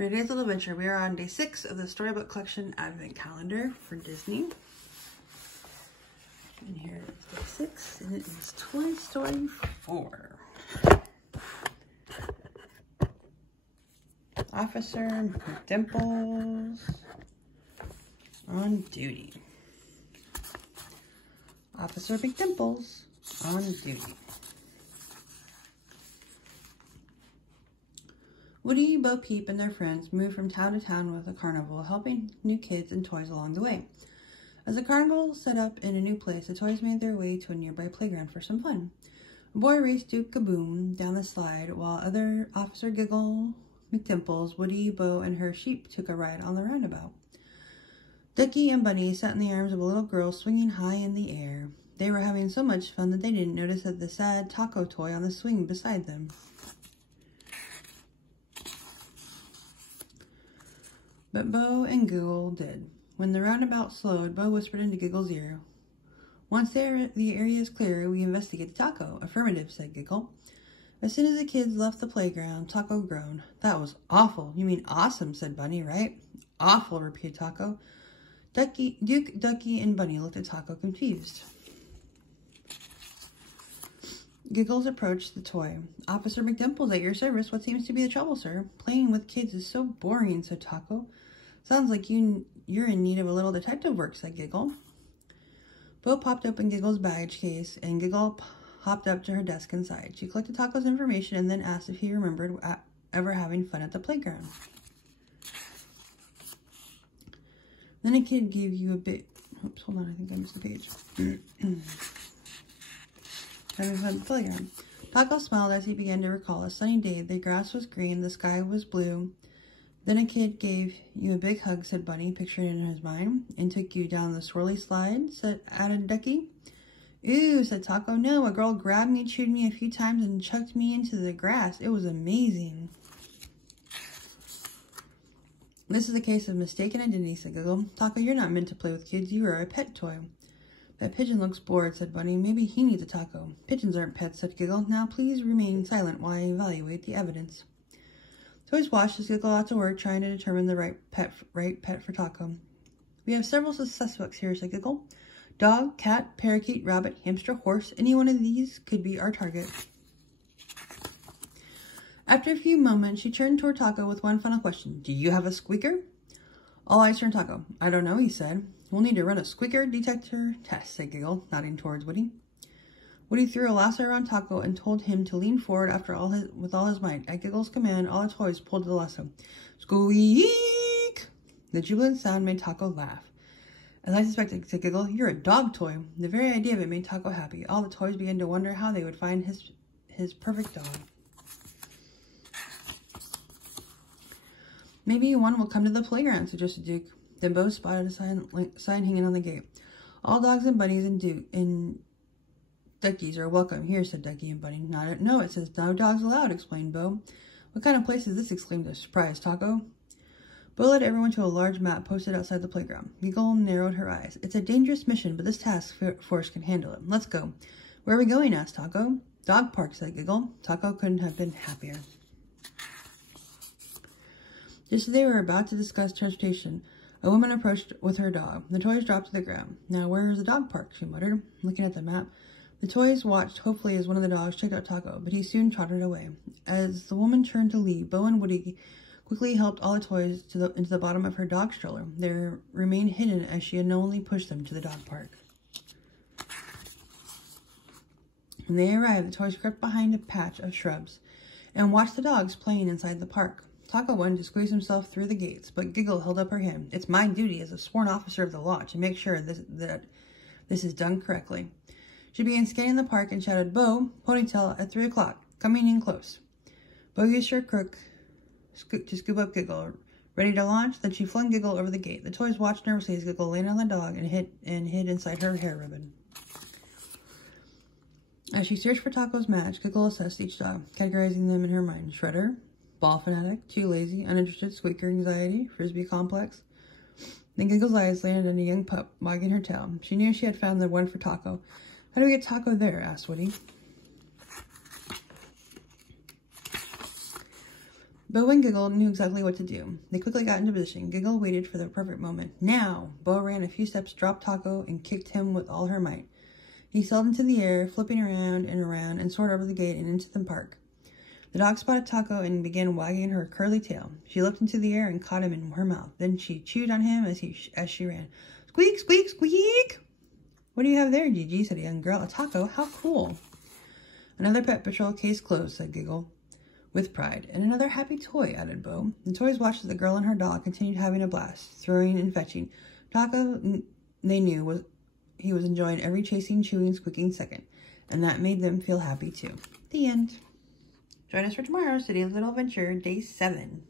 For today's little adventure, we are on day 6 of the Storybook Collection Advent Calendar for Disney. And here is day 6, and it is Toy Story 4. Officer McDimples on duty. Officer McDimples on duty. Woody, Bo Peep, and their friends moved from town to town with a carnival, helping new kids and toys along the way. As the carnival set up in a new place, the toys made their way to a nearby playground for some fun. A boy raced Duke Kaboom down the slide, while other Officer Giggle, McDimples, Woody, Bo, and her sheep took a ride on the roundabout. Ducky and Bunny sat in the arms of a little girl swinging high in the air. They were having so much fun that they didn't notice the sad taco toy on the swing beside them. But Bo and Giggle did. When the roundabout slowed, Bo whispered into Giggle's ear, "Once the area is clear, we investigate the taco." "Affirmative," said Giggle. As soon as the kids left the playground, Taco groaned. "That was awful." "You mean awesome," said Bunny, "right?" "Awful," repeated Taco. Duke, Ducky, and Bunny looked at Taco confused. Giggles approached the toy. "Officer McDimples at your service. What seems to be the trouble, sir?" "Playing with kids is so boring," said Taco. "Sounds like you're in need of a little detective work," said Giggle. Bo popped open Giggle's baggage case, and Giggle hopped up to her desk inside. She collected Taco's information and then asked if he remembered ever having fun at the playground. Then a kid gave you a bit... Oops, hold on, I think I missed the page. Having fun at the playground. Taco smiled as he began to recall a sunny day. The grass was green, the sky was blue. Then a kid gave you a big hug, said Bunny, picturing it in his mind, and took you down the swirly slide, added Ducky. "Ooh," said Taco. "No, a girl grabbed me, chewed me a few times, and chucked me into the grass. It was amazing." "This is a case of mistaken identity," said Giggle. "Taco, you're not meant to play with kids. You are a pet toy." "That pigeon looks bored," said Bunny. "Maybe he needs a taco." "Pigeons aren't pets," said Giggle. "Now please remain silent while I evaluate the evidence." Toys watched as Giggle got to work trying to determine the right pet for Taco. "We have several suspects here," said Giggle. "Dog, cat, parakeet, rabbit, hamster, horse. Any one of these could be our target." After a few moments, she turned toward Taco with one final question. "Do you have a squeaker?" All eyes turned Taco. "I don't know," he said. "We'll need to run a squeaker detector test," said Giggle, nodding towards Woody. Woody threw a lasso around Taco and told him to lean forward with all his might. At Giggle's command, all the toys pulled the lasso. Squeak! The jubilant sound made Taco laugh. "As I suspected," said Giggle, "you're a dog toy." The very idea of it made Taco happy. All the toys began to wonder how they would find his perfect dog. "Maybe one will come to the playground," suggested Duke. Then Bo spotted a sign hanging on the gate. "All dogs and bunnies and duckies are welcome here," said Ducky and Bunny. "No, it says no dogs allowed," explained Bo. "What kind of place is this?" exclaimed the surprised Taco. Bo led everyone to a large map posted outside the playground. Giggle narrowed her eyes. "It's a dangerous mission, but this task force can handle it. Let's go." "Where are we going?" asked Taco. "Dog park," said Giggle. Taco couldn't have been happier. Just as they were about to discuss transportation, a woman approached with her dog. The toys dropped to the ground. "Now where is the dog park?" she muttered, looking at the map. The toys watched hopefully as one of the dogs checked out Taco, but he soon trotted away. As the woman turned to leave, Bo and Woody quickly helped all the toys into the bottom of her dog stroller. They remained hidden as she unknowingly pushed them to the dog park. When they arrived, the toys crept behind a patch of shrubs and watched the dogs playing inside the park. Taco wanted to squeeze himself through the gates, but Giggle held up her hand. "It's my duty as a sworn officer of the law to make sure that this is done correctly." She began scanning the park and shouted, "Bo, ponytail at 3 o'clock, coming in close." Bo used her crook to scoop up Giggle. Ready to launch? Then she flung Giggle over the gate. The toys watched nervously as Giggle landed on the dog and hid inside her hair ribbon. As she searched for Taco's match, Giggle assessed each dog, categorizing them in her mind. Shredder, ball fanatic, too lazy, uninterested, squeaker anxiety, frisbee complex. Then Giggle's eyes landed on a young pup, wagging her tail. She knew she had found the one for Taco. "How do we get Taco there?" asked Woody. Bo and Giggle knew exactly what to do. They quickly got into position. Giggle waited for the perfect moment. Now! Bo ran a few steps, dropped Taco, and kicked him with all her might. He sailed into the air, flipping around, and soared over the gate and into the park. The dog spotted Taco and began wagging her curly tail. She leaped into the air and caught him in her mouth. Then she chewed on him as she ran. Squeak, squeak, squeak! What do you have there, Gigi? Said a young girl. A taco? How cool! Another Pet Patrol case closed, said Giggle, with pride. And another happy toy, added Bo. The toys watched as the girl and her dog continued having a blast, throwing and fetching. Taco, they knew, he was enjoying every chasing, chewing, squeaking second, and that made them feel happy too. The end. Join us for tomorrow, City of Little Adventure, Day 7.